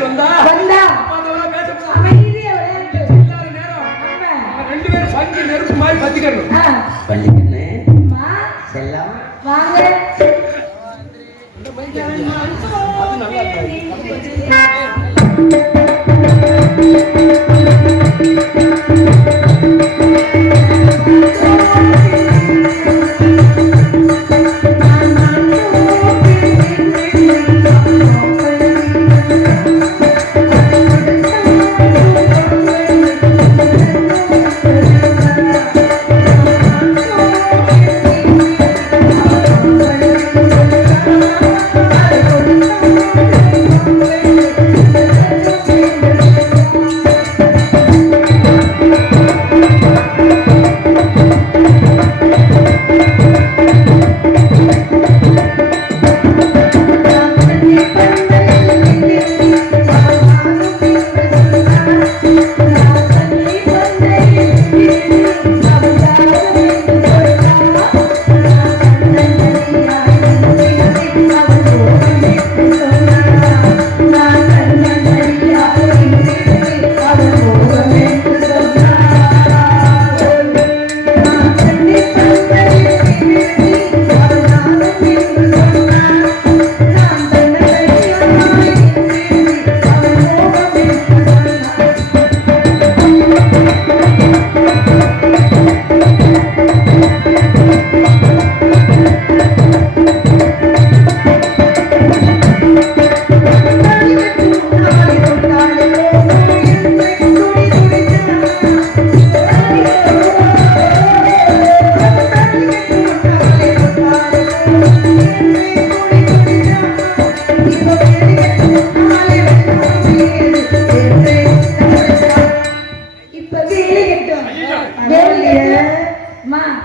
தங்கச்சி வந்தா ரெண்டு பேரும் பஞ்சு நெருப்பு மாதிரி பத்திக்கணும். பள்ளிக்கண்ணு செல்லம் வாங்க. அது நல்லா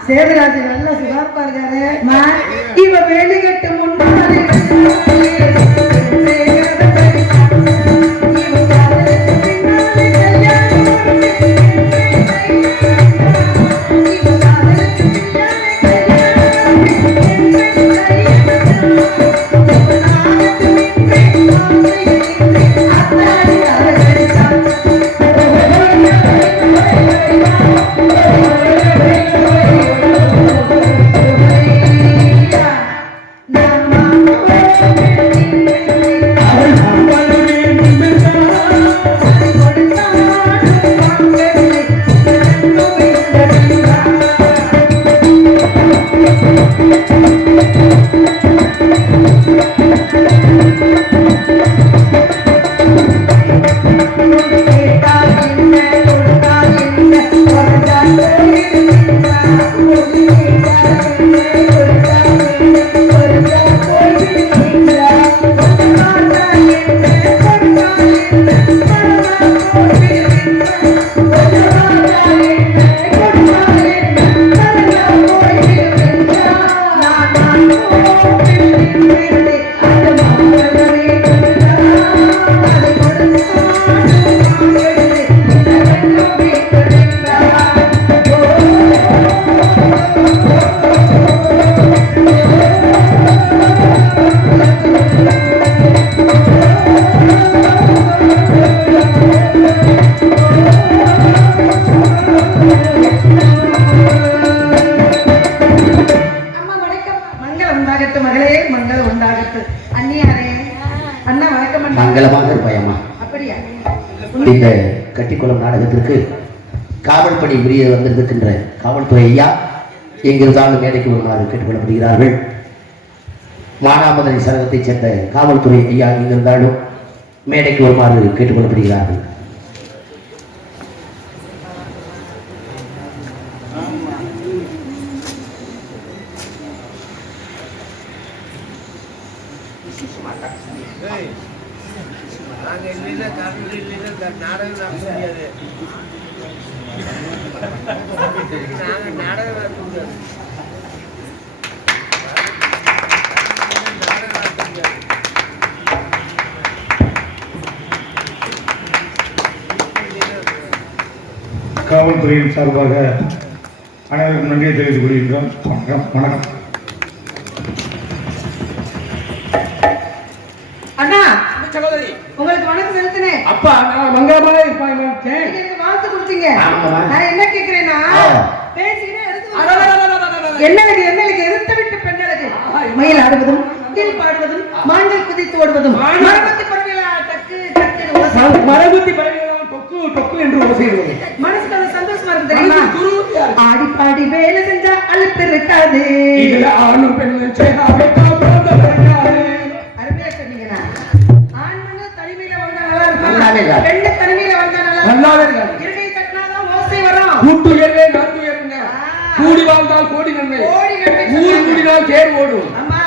சேதுராஜ் நல்ல சிறப்பா இருக்காரு. இவ வேலைகட்டு முன்னாடி மங்களமாக இருப்பாயம்மா. இந்த கட்டிக்குளம் நாடகத்திற்கு காவல் பணி புரிய வந்திருக்கின்ற காவல்துறை ஐயா எங்கிருந்தாலும் மேடைக்கு வருமாறு கேட்டுக்கொள்ளப்படுகிறார்கள். மானாமதுரை சரகத்தைச் சேர்ந்த காவல்துறை ஐயா எங்கிருந்தாலும் மேடைக்கு வருமாறு கேட்டுக்கொள்ளப்படுகிறார்கள். காவல்துறையின் சார்பாக அனைவருக்கும் நன்றியை தெரிவித்துக் கொள்கின்றோம். வணக்கம். அண்ணா அன்பு சகோதரி உங்களுக்கு வணக்கம் செலுத்தினேன். அப்பா நான் மங்களமாக இருப்பாங்க நினைச்சேன். நீங்க எனக்கு வாழ்த்து கொடுத்தீங்க. ஆமாம்மா. நான் என்ன கேக்குறேன்னா ஆ. பேசிக்கிட்டே எடுத்து அடடடடடடடட. என்னளுக்கு எதிர்த்து விட்டு பெண்களுக்கு மயில் ஆடுவதும் கீழ் பாடுவதும் மான்கள் குதித்து ஓடுவதும் மரபத்து பறவைகளா டக்கு டக்கு என்று ஓசை. மரபுத்தி பறவைகள் டொக்கு டொக்கு என்று ஓசையிடுவது. மனசுக்கு அது சந்தோஷமா இருக்கு தெரியுமா? மனசு துருதுயா இருக்கு. ஆடி பாடி வேலை செஞ்சா அழுப்பு இருக்காது. இதுல ஆணும் பெண்ணும் சேராவே காப்பாத பறக்காது. அருமையா சொன்னீங்கண்ணா. ஆண் மண்ணு தனிமையில வந்தா நல்லா நல்லாவே இருக்கும். இருக்காது. பெண்ணு தனிமையில வந்தா நல்லா இருக்கும். நல்லாவே இருக்காது. இருகை தட்டினாதான் ஓசை வரும். கூட்டுயர்வே நாட்டுயர்வுங்க. கூடி வாழ்ந்தால் கோடி நன்மை. கோடி நன்மை ஊர் சொன்னாங்க. கூடினால் தேர் ஓடும். ஆமா,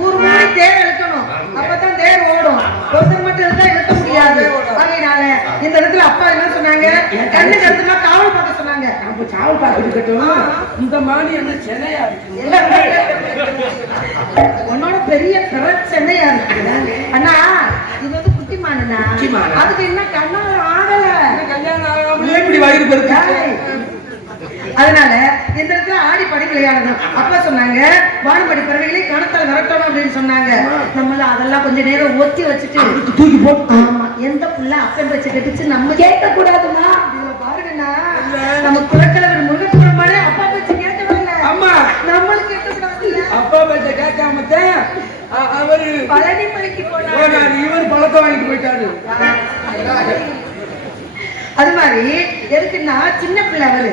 ஊர் மூடி தேர் இழுக்கணும். அப்பதான் தேர் ஓடும். ஒருத்தர் மட்டும் இருந்தா இழுக்க முடியாது. அதனால இந்த இடத்துல அப்பா என்ன சொன்னாங்க? கண்ணு கருத்துமா காவல் பார்க்க சொன்னாங்க. அப்ப சாவு பார்த்துட்டு இருக்கட்டும். இந்த மானி என்ன சென்னையா இருக்கு. உன்னோட பெரிய பிரச்சனையா இருக்கு அண்ணா. இது வந்து குட்டி மானுண்ணா. குட்டி மானா? அதுக்கு என்ன கண்ணால ஆடல. கல்யாணம் ஆகாமலே இப்படி வயிறு பெருக்கு. அதனால இந்த இடத்துல ஆடி படி விளையாடணும். அப்பா சொன்னாங்க வானப்படி பறவைகளை கணத்தால் விரட்டணும் அப்படின்னு சொன்னாங்க. நம்மள அதெல்லாம் கொஞ்ச நேரம் ஒத்தி வச்சுட்டு தூக்கி போட்டு ஆமா, எந்த புள்ள அப்பன் பேச்சு கட்டுச்சு நம்ம கேட்க கூடாதுன்னா பாருங்கண்ணா. நம்ம குலக்கலவர் முருகன் மாதிரி அப்பா பேச்சு கேட்கவில்லை. அம்மா நம்மளும் கேட்கக்கூடாது. அப்பா பேச்ச கேட்காமத்தான் அவரு பழனி மலைக்கு போனாரு. போனாரு. இவர் பழத்தை வாங்கிட்டு போயிட்டாரு. அது மாதிரி எதுக்குன்னா சின்ன பிள்ளை அவரு.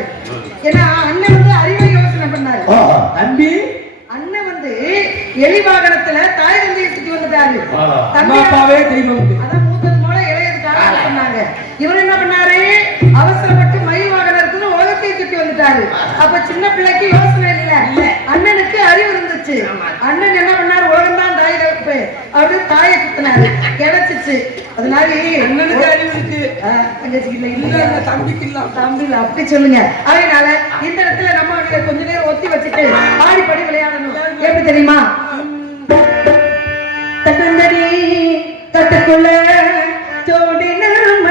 ஏன்னா அண்ணன் வந்து அறிவை யோசனை பண்ணாரு. ஓ, தம்பி அண்ணன் வந்து எலி வாகனத்துல தாய் தந்தையை சுத்தி வந்துட்டாரு. அம்மா தம்பி அப்பாவே தெய்வம். அதான் மூத்தது போல இளையதுக்காக சொன்னாங்க. இவர் என்ன பண்ணாரு? அவசரப்பட்டு மயில் வாகனம் இருக்குன்னு உலகத்தை சுத்தி வந்துட்டாரு. அப்ப சின்ன பிள்ளைக்கு யோசனை இல்ல. அண்ணனுக்கு அறிவு இருந்துச்சு. அண்ணன் என்ன பண்ணாரு? உலகம் தான் தாய் தகப்பு அப்படின்னு தாயை சுத்தினாரு. கிடைச்சிச்சு. அதனால அண்ணனுக்கு அறிவு இருக்கு. தங்கச்சிக்கு இல்ல. இல்ல தம்பிக்கு இல்ல. தம்பில அப்படி சொல்லுங்க. அதனால இந்த இடத்துல நம்ம கொஞ்ச நேரம் ஒத்தி வச்சுட்டு ஆடி படி விளையாடணும். எப்படி தெரியுமா? தட்டந்தடி தட்டுக்குள்ள ஜோடி நாம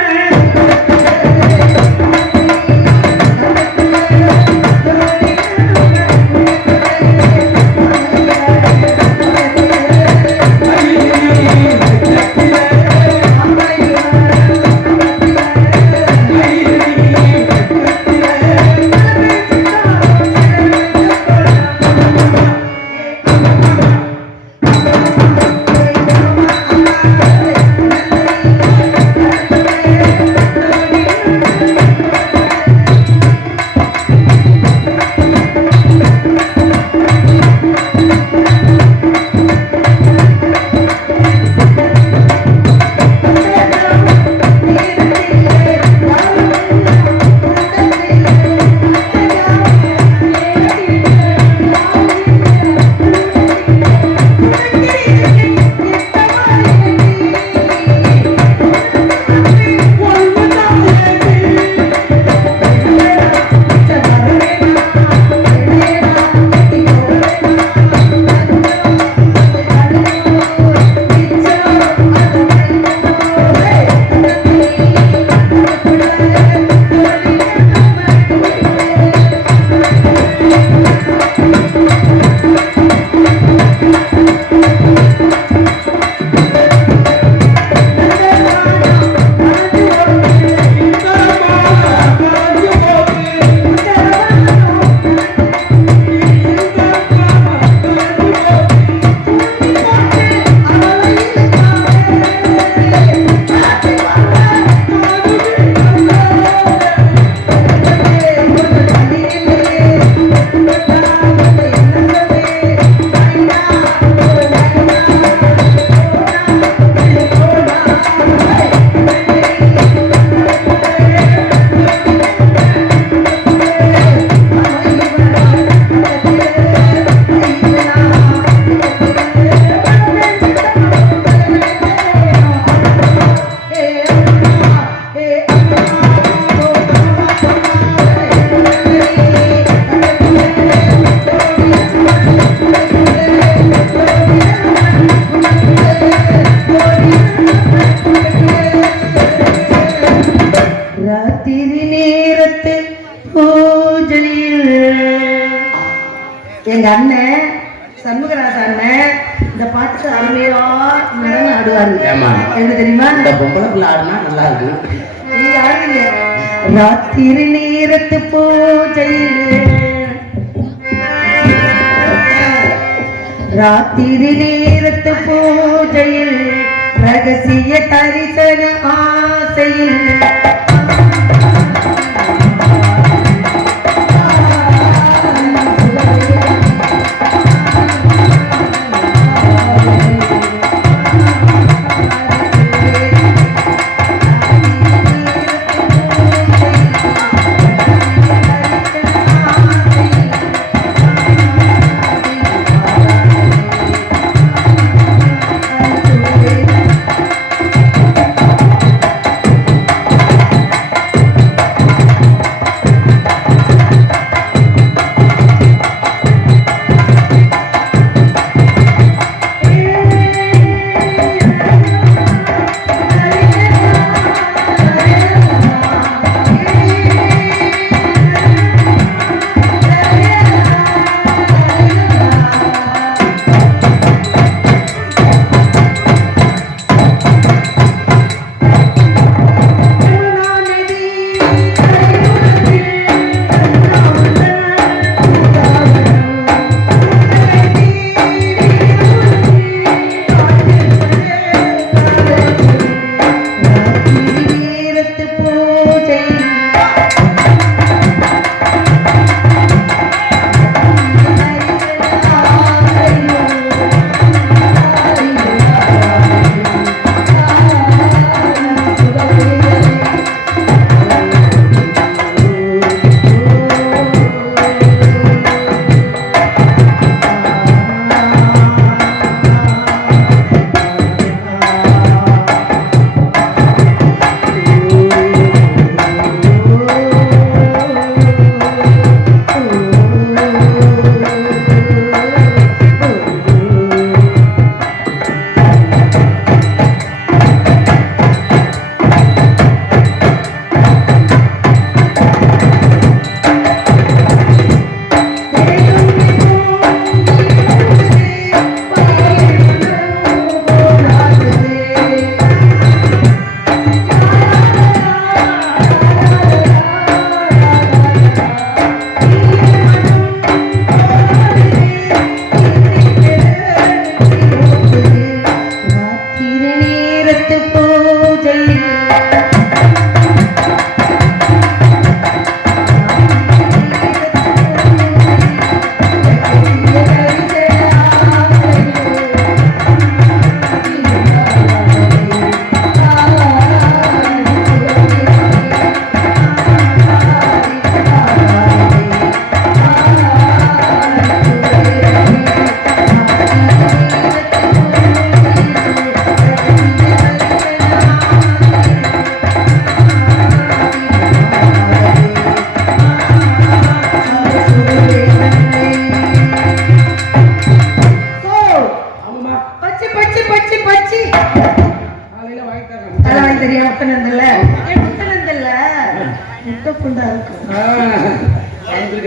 எப்படி தெரியுமா? இந்த பொம்பளை பிள்ளை ஆடுனா நல்லா இருக்கு. நீங்க ஆடுங்க. ராத்திரி நேரத்து பூஜையில் ராத்திரி நேரத்து பூஜையில் ரகசிய தரிசன ஆசையில்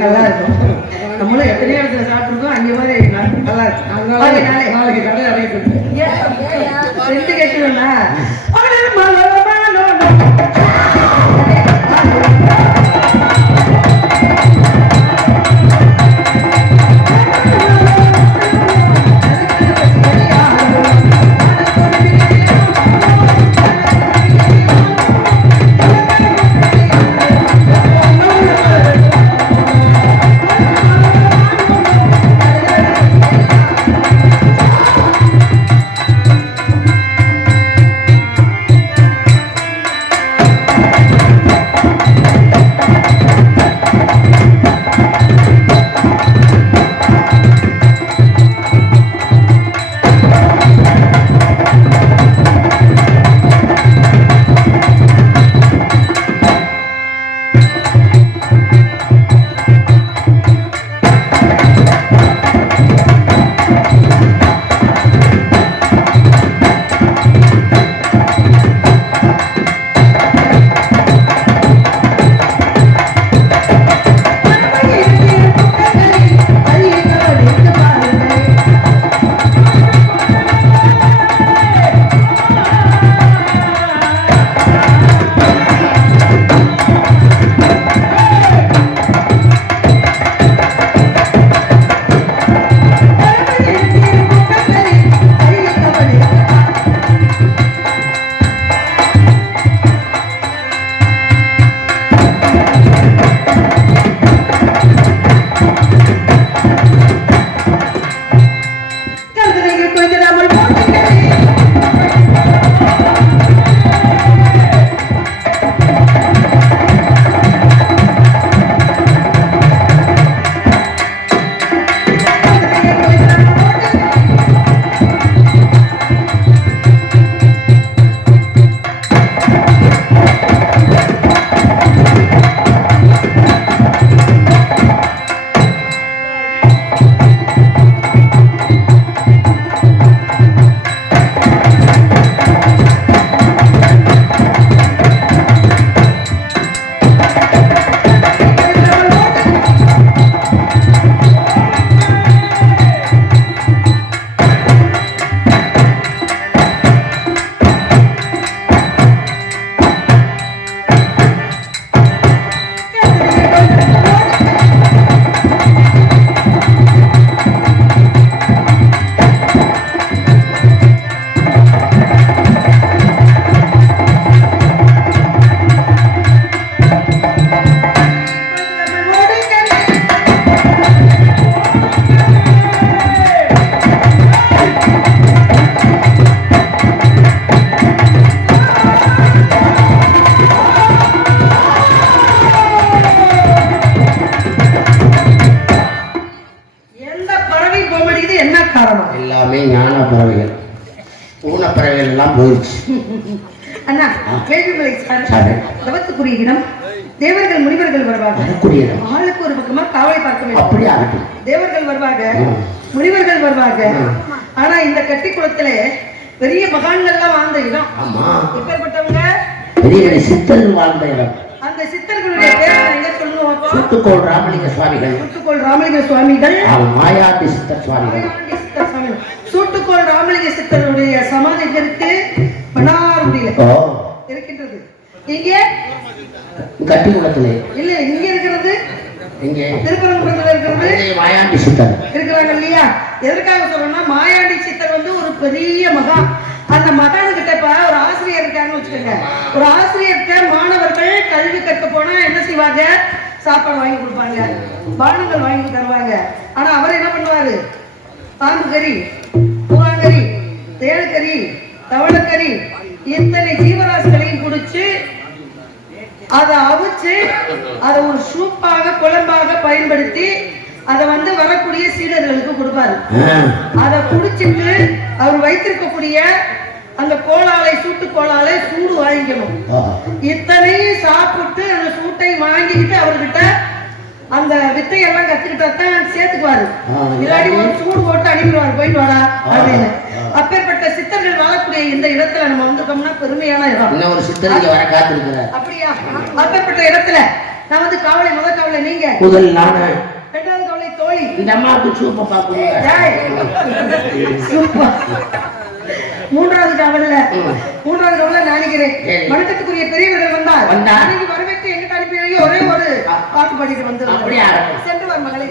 நல்லா இருக்கும். நம்மளும் எத்தனையோ இடத்துல சாப்பிட்டுருக்கோம், அங்கே மாதிரி நல்லா இருக்கு. அதனால நாளைக்கு கடை அடையிட்டு ரெண்டு கேட்கணும்னா அண்ணா வேள்விமலை சார். தவத்துக்குரிய இடம். தேவர்கள் முனிவர்கள் வருவாங்க. அதற்குரிய இடம். ஆளுக்கு ஒரு பக்கமா காவலை பார்க்க வேண்டும். அப்படியே ஆகட்டும். தேவர்கள் வருவாங்க, முனிவர்கள் வருவாங்க. ஆனா இந்த கட்டிக்குளத்துல பெரிய மகான்கள்லாம் வாழ்ந்த இடம். ஆமா. எப்பேற்பட்டவங்க? பெரிய பெரிய சித்தர்கள் வாழ்ந்த இடம். அந்த சித்தர்களுடைய பேர் எங்க சொல்லுவோம்? சூட்டுக்கோள் ராமலிங்க சுவாமிகள். சூட்டுக்கோள் ராமலிங்க சுவாமிகள். மாயாண்டி சித்தர் சுவாமிகள். சூட்டுக்கோள் ராமலிங்க சித்தருடைய சமாதி இருக்கு மன்னார்குடியில இருக்கின்றது. இங்க கட்டிக்குளத்திலே இல்ல, இங்க இருக்கிறது இங்கே திருப்பரங்குன்றத்துல இருக்கிறது மாயாண்டி சித்தர் இருக்கிறாங்க இல்லையா? எதற்காக சொல்றோம்னா மாயாண்டி சித்தர் வந்து ஒரு பெரிய மகான். அந்த மகான் கிட்ட இப்ப ஒரு ஆசிரியர் இருக்காருன்னு வச்சுக்கோங்க. ஒரு ஆசிரியர்கிட்ட மாணவர்கள் கல்வி கற்க போனா என்ன செய்வாங்க? சாப்பாடு வாங்கி கொடுப்பாங்க, பானங்கள் வாங்கி தருவாங்க. ஆனா அவர் என்ன பண்ணுவாரு? பாம்பு கறி, பூவாங்கறி, தேள்கறி, தவளக்கறி இத்தனை ஜீவராசிகளையும் குடிச்சு அதை அவிச்சு அதை ஒரு சூப்பாக குழம்பாக பயன்படுத்தி அதை வந்து வரக்கூடிய சீடர்களுக்கு கொடுப்பாரு. அதை குடிச்சிட்டு அவர் வைத்திருக்கக்கூடிய அந்த கோலாலை, சூட்டு கோலாலை சூடு வாங்கிக்கணும். இத்தனையும் சாப்பிட்டு அந்த சூட்டை வாங்கிக்கிட்டு அவர்கிட்ட அந்த வித்தையெல்லாம் கத்துக்கிட்டா தான் சேர்த்துக்குவாரு. இல்லாட்டி ஒரு சூடு போட்டு அனுப்பிடுவாரு, போயிட்டு வாடா அப்படின்னு. அப்பேற்பட்ட சித்தர்கள் வாழக்கூடிய இந்த இடத்துல நம்ம வந்திருக்கோம்னா பெருமையான இடம். இன்னொரு சித்தர் இங்க வர காத்திருக்கிறார். அப்படியா? அப்பேற்பட்ட இடத்துல நான் வந்து காவலை, முதல் காவலை நீங்க, முதல் நானு, இரண்டாவது காவலை தோழி. இந்த அம்மாவுக்கு சூப்ப பாக்குறீங்க. மூன்றாவது காவல்ல நினைக்கிறேன் வணக்கத்துக்குரிய பெரியவர்கள் வந்தால் நீங்க வரவேற்று எங்கிட்ட அனுப்பி ஒரே ஒரு பாட்டு பாடிட்டு வந்து சென்று வர மகளை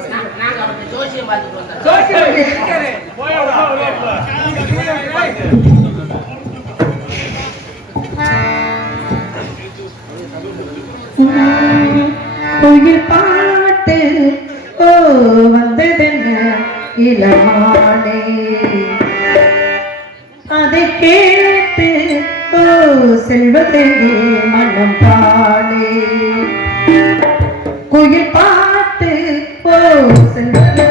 உயிர் பாட்டு ஓ வந்ததென்ன இளமானே, அதை கேட்டு ஓ செல்வதே மனம் பாடே. குயில் பாட்டு ஓ செல்வதே